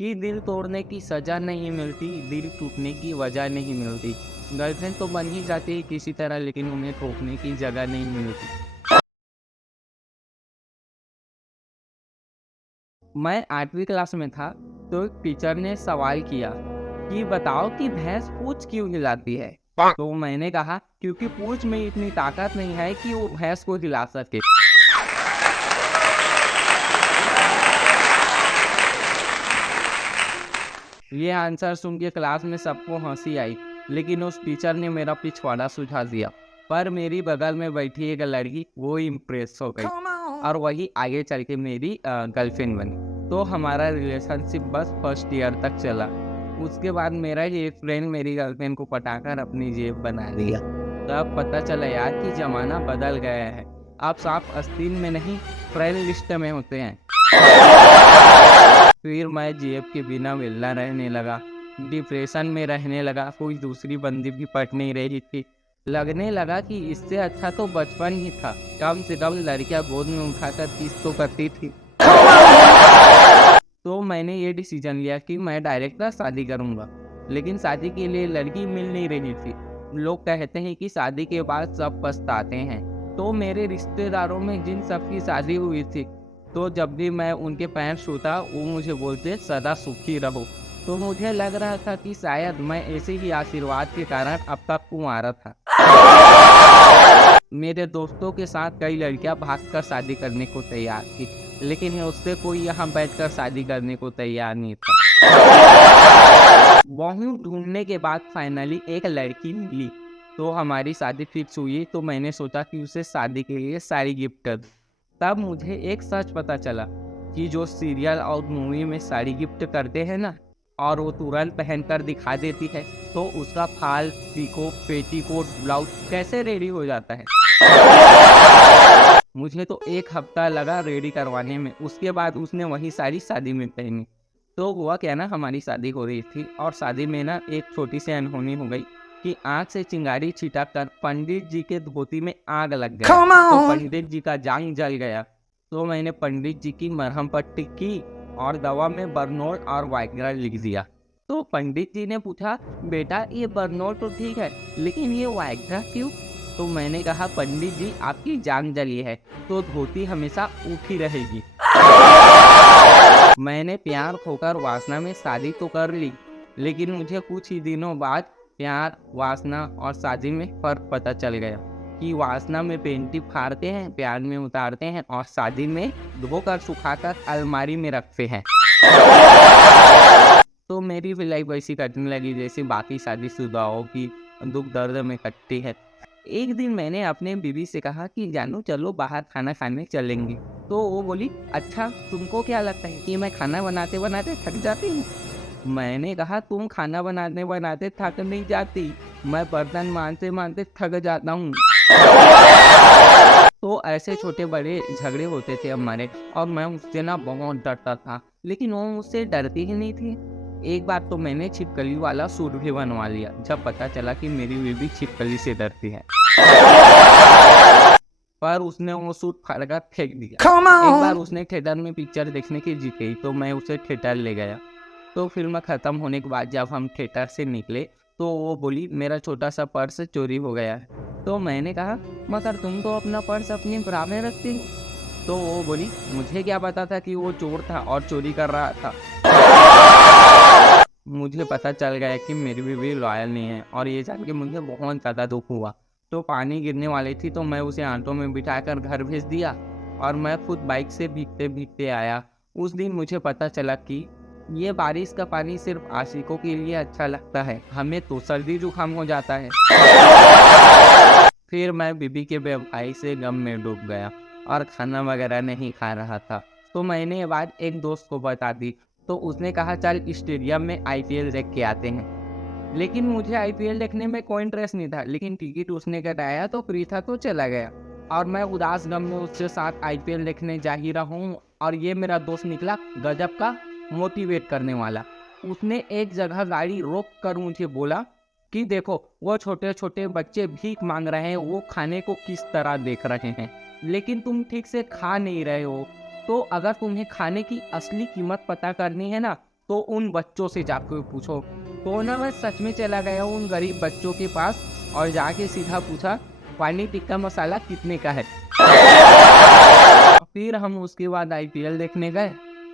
कि दिल तोड़ने की सजा नहीं मिलती, दिल टूटने की वजह नहीं मिलती। गर्लफ्रेंड तो बन ही जाती है किसी तरह, लेकिन उन्हें ठोकने की जगह नहीं मिलती। मैं 8वीं क्लास में था, तो एक टीचर ने सवाल किया कि बताओ कि भैंस पूंछ क्यों हिलाती है। तो मैंने कहा क्योंकि पूंछ में इतनी ताकत नहीं है कि वो भैंस को हिला सके। ये आंसर सुन के क्लास में सबको हंसी आई, लेकिन उस टीचर ने मेरा पिछवाड़ा सुझा दिया। पर मेरी बगल में बैठी एक लड़की वो इम्प्रेस हो गई और वही आगे चल के मेरी गर्लफ्रेंड बनी। तो हमारा रिलेशनशिप बस फर्स्ट ईयर तक चला। उसके बाद मेरा ये फ्रेंड मेरी गर्लफ्रेंड को पटाकर अपनी जेब बना लिया। तब पता चला यार कि जमाना बदल गया है। आप साफ आस्तीन में नहीं, फ्रेंड लिस्ट में होते हैं। फिर मैं जेब के बिना मिलना रहने लगा, डिप्रेशन में रहने लगा, कोई दूसरी बंदी भी पट नहीं रही थी। लगने लगा कि इससे अच्छा तो बचपन ही था, कम से कम लड़कियां गोद में उठाकर किस तो करती थी। तो मैंने ये डिसीजन लिया कि मैं डायरेक्ट शादी करूंगा, लेकिन शादी के लिए लड़की मिल नहीं रही थी। लोग कहते हैं कि शादी के बाद सब पछताते हैं। तो मेरे रिश्तेदारों में जिन सबकी शादी हुई थी, तो जब भी मैं उनके पैर छूता वो मुझे बोलते सदा सुखी रहो। तो मुझे लग रहा था कि शायद मैं ऐसे ही आशीर्वाद के कारण अब तक कुंवारा था। मेरे दोस्तों के साथ कई लड़कियां भागकर शादी करने को तैयार थी, लेकिन उससे कोई यहाँ बैठकर शादी करने को तैयार नहीं था। बहुत ढूंढने के बाद फाइनली एक लड़की मिली, तो हमारी शादी फिक्स हुई। तो मैंने सोचा कि उसे शादी के लिए सारी गिफ्ट कर दूं। तब मुझे एक सच पता चला कि जो सीरियल और मूवी में साड़ी गिफ्ट करते हैं ना, और वो तुरंत पहनकर दिखा देती है, तो उसका फाल, पीको, पेटीकोट, ब्लाउज कैसे रेडी हो जाता है। मुझे तो 1 हफ्ता लगा रेडी करवाने में। उसके बाद उसने वही साड़ी शादी में पहनी। तो हुआ क्या ना, हमारी शादी हो रही थी और शादी में ना एक छोटी सी अनहोनी हो गई कि आग से चिंगारी छिटक कर पंडित जी के धोती में आग लग गया। तो पंडित जी का जान जल गया। तो मैंने पंडित जी की मरहम पट्टी की और दवा में बरनोल और वाइग्रा लिख दिया। तो पंडित जी ने पूछा, बेटा ये बरनोल तो ठीक है, लेकिन ये वाइग्रा क्यों? तो मैंने कहा, पंडित जी आपकी जान जली है, तो धोती हमेशा उठी रहेगी। मैंने प्यार खोकर वासना में शादी तो कर ली, लेकिन मुझे कुछ ही दिनों बाद प्यार, वासना और शादी में फर्क पता चल गया कि वासना में पेंटी फाड़ते हैं, प्यार में उतारते हैं और शादी में धोकर सुखाकर अलमारी में रखते हैं। तो मेरी भी लाइफ वैसी कटने लगी जैसे बाकी शादीशुदाओं की दुख दर्द में कटती है। एक दिन मैंने अपने बीवी से कहा कि जानू चलो बाहर खाना खाने चलेंगे। तो वो बोली, अच्छा तुमको क्या लगता है कि मैं खाना बनाते बनाते थक जाती हूँ? मैंने कहा, तुम खाना बनाते बनाते थक नहीं जाती, मैं बर्तन मांजते मांजते थक जाता हूँ। तो ऐसे छोटे बड़े झगड़े होते थे हमारे, और मैं उससे ना बहुत डरता था, लेकिन वो मुझसे डरती ही नहीं थी। एक बार तो मैंने छिपकली वाला सूट भी बनवा लिया, जब पता चला कि मेरी बीवी छिपकली से डरती है। पर उसने वो सूट फाड़कर फेंक दिया। एक बार उसने थिएटर में पिक्चर देखने की जिद की, तो मैं उसे थिएटर ले गया। तो फिल्म खत्म होने के बाद जब हम थिएटर से निकले, तो वो बोली, मेरा छोटा सा पर्स चोरी हो गया है। तो मैंने कहा, मगर तुम तो अपना पर्स अपनी ब्रा में रखती हो। तो वो बोली, मुझे क्या पता था कि वो चोर था और चोरी कर रहा था। मुझे पता चल गया कि मेरी बीवी लॉयल नहीं है, और ये जान के मुझे बहुत ज़्यादा दुख हुआ। तो पानी गिरने वाली थी, तो मैं उसे ऑटो में बिठाकर घर भेज दिया और मैं खुद बाइक से भीगते भीगते आया। उस दिन मुझे पता चला कि ये बारिश का पानी सिर्फ आशिकों के लिए अच्छा लगता है, हमें तो सर्दी जुकाम हो जाता है। फिर मैं बीबी के बेवफाई से गम में डूब गया और खाना वगैरह नहीं खा रहा था। तो मैंने ये बात एक दोस्त को बता दी, तो उसने कहा चल स्टेडियम में आईपीएल देख के आते हैं। लेकिन मुझे आईपीएल देखने में कोई इंटरेस्ट नहीं था, लेकिन टिकट उसने कटाया तो फ्री था तो चला गया। और मैं उदास गम में उसके साथ आईपीएल देखने जा ही रहा हूँ, और ये मेरा दोस्त निकला गजब का मोटिवेट करने वाला। उसने एक जगह गाड़ी रोक कर मुझे बोला कि देखो वो छोटे छोटे बच्चे भीख मांग रहे हैं, वो खाने को किस तरह देख रहे हैं, लेकिन तुम ठीक से खा नहीं रहे हो। तो अगर तुम्हें खाने की असली कीमत पता करनी है ना, तो उन बच्चों से जाकर पूछो। तो ना मैं सच में चला गया उन गरीब बच्चों के पास और जाके सीधा पूछा, पानी टिक्का मसाला कितने का है? फिर हम उसके बाद आईपीएल देखने गए,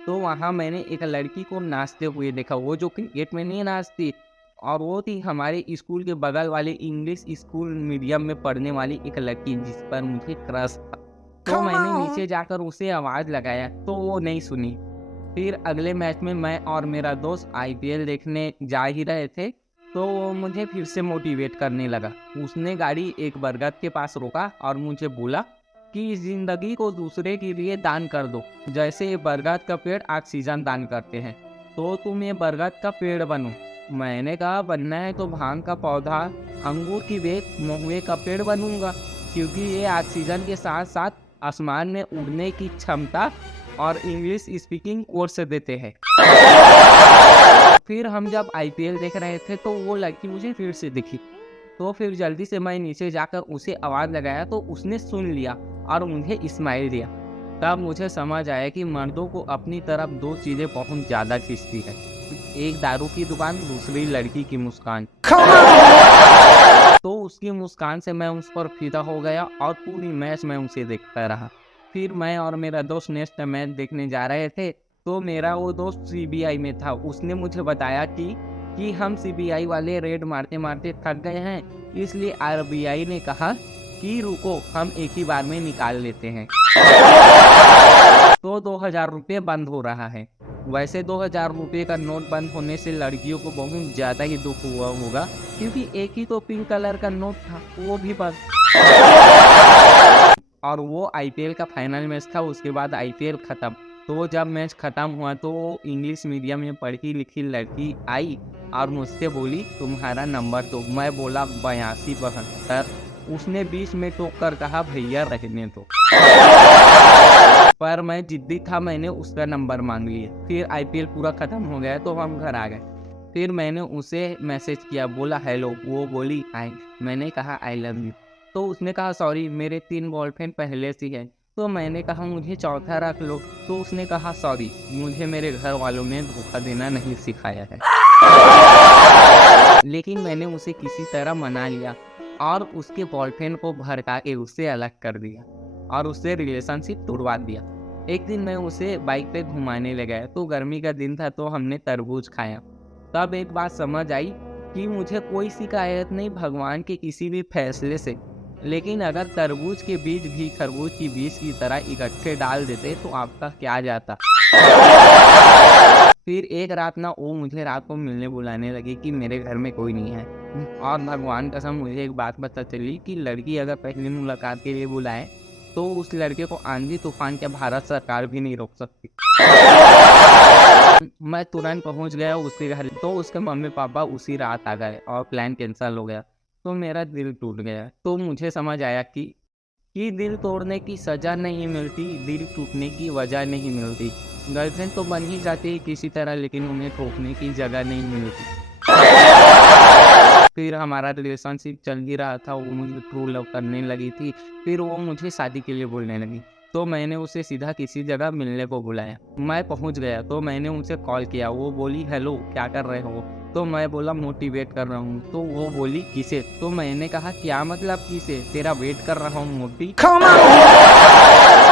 तो वहाँ मैंने एक लड़की को नाचते हुए देखा, वो जो क्रिकेट में नहीं नाचती, और वो थी हमारे स्कूल के बगल वाले इंग्लिश स्कूल मीडियम में पढ़ने वाली एक लड़की जिस पर मुझे क्रश था। तो मैंने नीचे जाकर उसे आवाज़ लगाया तो वो नहीं सुनी। फिर अगले मैच में मैं और मेरा दोस्त आईपीएल देखने जा ही रहे थे, तो वो मुझे फिर से मोटिवेट करने लगा। उसने गाड़ी एक बरगद के पास रोका और मुझे बोला कि ज़िंदगी को दूसरे के लिए दान कर दो, जैसे ये बरगद का पेड़ ऑक्सीजन दान करते हैं, तो तुम ये बरगद का पेड़ बनो। मैंने कहा बनना है तो भांग का पौधा, अंगूर की बेल, महुए का पेड़ बनूंगा, क्योंकि ये ऑक्सीजन के साथ साथ आसमान में उड़ने की क्षमता और इंग्लिश स्पीकिंग कोर्स देते हैं। फिर हम जब आईपीएल देख रहे थे तो वो लड़की मुझे फिर से दिखी, तो फिर जल्दी से मैं नीचे जाकर उसे आवाज़ लगाया तो उसने सुन लिया और मुझे स्माइल दिया। तब मुझे समझ आया कि मर्दों को अपनी तरफ दो चीज़ें बहुत ज़्यादा खींचती है, एक दारू की दुकान, दूसरी लड़की की मुस्कान। तो उसकी मुस्कान से मैं उस पर फिदा हो गया और पूरी मैच में उसे देखता रहा। फिर मैं और मेरा दोस्त नेक्स्ट मैच देखने जा रहे थे, तो मेरा वो दोस्त सीबीआई में था। उसने मुझे बताया कि हम सीबीआई वाले रेड मारते मारते थक गए हैं, इसलिए आरबीआई ने कहा कि रुको, हम एक ही बार में निकाल लेते हैं। तो 2000 रुपये बंद हो रहा है। वैसे 2000 रुपये का नोट बंद होने से लड़कियों को बहुत ज़्यादा ही दुख हुआ होगा, क्योंकि एक ही तो पिंक कलर का नोट था, वो भी बंद। और वो आईपीएल का फाइनल मैच था, उसके बाद आईपीएल ख़त्म। तो जब मैच ख़त्म हुआ तो इंग्लिश मीडियम में पढ़ी लिखी लड़की आई और मुझसे बोली तुम्हारा नंबर दो। मैं बोला 8272। उसने 20 में टोक कर कहा भैया रहने दो। पर मैं जिद्दी था, मैंने उसका नंबर मांग लिया। फिर आईपीएल पूरा ख़त्म हो गया तो हम घर आ गए। फिर मैंने उसे मैसेज किया, बोला हेलो, वो बोली आई। मैंने कहा आई लव यू। तो उसने कहा सॉरी, मेरे 3 बॉयफ्रेंड पहले से है। तो मैंने कहा मुझे चौथा रख लो। तो उसने कहा सॉरी, मुझे मेरे घर वालों ने धोखा देना नहीं सिखाया है। लेकिन मैंने उसे किसी तरह मना लिया और उसके बॉयफ्रेंड को भड़का के उससे अलग कर दिया और उससे रिलेशनशिप तोड़वा दिया। एक दिन मैं उसे बाइक पे घुमाने ले गया, तो गर्मी का दिन था, तो हमने तरबूज खाया। तब एक बात समझ आई कि मुझे कोई शिकायत नहीं भगवान के किसी भी फैसले से, लेकिन अगर तरबूज के बीज भी खरबूज की बीज की तरह इकट्ठे डाल देते तो आपका क्या जाता। फिर एक रात ना वो मुझे रात को मिलने बुलाने लगी कि मेरे घर में कोई नहीं है, और भगवान कसम मुझे एक बात पता चली कि लड़की अगर पहली मुलाकात के लिए बुलाए तो उस लड़के को आंधी तूफान क्या भारत सरकार भी नहीं रोक सकती। मैं तुरंत पहुंच गया उसके घर, तो उसके मम्मी पापा उसी रात आ गए और प्लान कैंसिल हो गया। तो मेरा दिल टूट गया। तो मुझे समझ आया कि दिल तोड़ने की सज़ा नहीं मिलती, दिल टूटने की वजह नहीं मिलती। गर्लफ्रेंड तो बन ही जाती है किसी तरह, लेकिन उन्हें ठोकने की जगह नहीं मिलती। फिर हमारा रिलेशनशिप चल ही रहा था, वो मुझे ट्रू लव करने लगी थी। फिर वो मुझे शादी के लिए बोलने लगी, तो मैंने उसे सीधा किसी जगह मिलने को बुलाया। मैं पहुंच गया तो मैंने उसे कॉल किया। वो बोली हेलो क्या कर रहे हो? तो मैं बोला मोटिवेट कर रहा हूँ। तो वो बोली किसे? तो मैंने कहा क्या मतलब किसे, तेरा वेट कर रहा हूँ मोटी।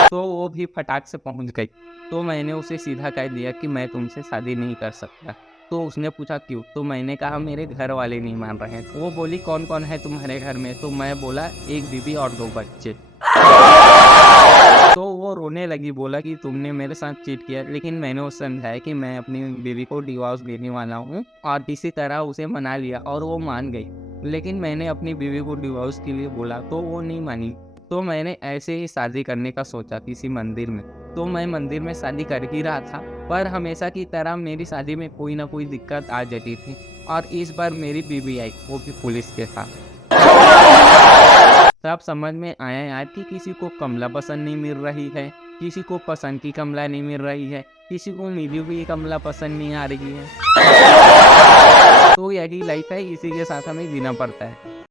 तो वो भी फटाक से पहुंच गई। तो मैंने उसे सीधा कह दिया कि मैं तुमसे शादी नहीं कर सकता। तो उसने पूछा क्यों? तो मैंने कहा मेरे घर वाले नहीं मान रहे हैं। वो बोली कौन कौन है तुम्हारे घर में? तो मैं बोला एक बीबी और 2 बच्चे। तो वो रोने लगी, बोला कि तुमने मेरे साथ चीट किया। लेकिन मैंने उसे समझाया कि मैं अपनी बीवी को डिवोर्स देने वाला हूँ, और किसी तरह उसे मना लिया और वो मान गई। लेकिन मैंने अपनी बीवी को डिवोर्स के लिए बोला तो वो नहीं मानी। तो मैंने ऐसे ही शादी करने का सोचा किसी मंदिर में। तो मैं मंदिर में शादी कर ही रहा था, पर हमेशा की तरह मेरी शादी में कोई ना कोई दिक्कत आ जाती थी, और इस बार मेरी बीवी आई, वो भी पुलिस के साथ। तब समझ में आया यार कि किसी को कमला पसंद नहीं मिल रही है, किसी को पसंद की कमला नहीं मिल रही है, किसी को मिली हुई कमला पसंद नहीं आ रही है। तो यही लाइफ है, इसी के साथ हमें जीना पड़ता है।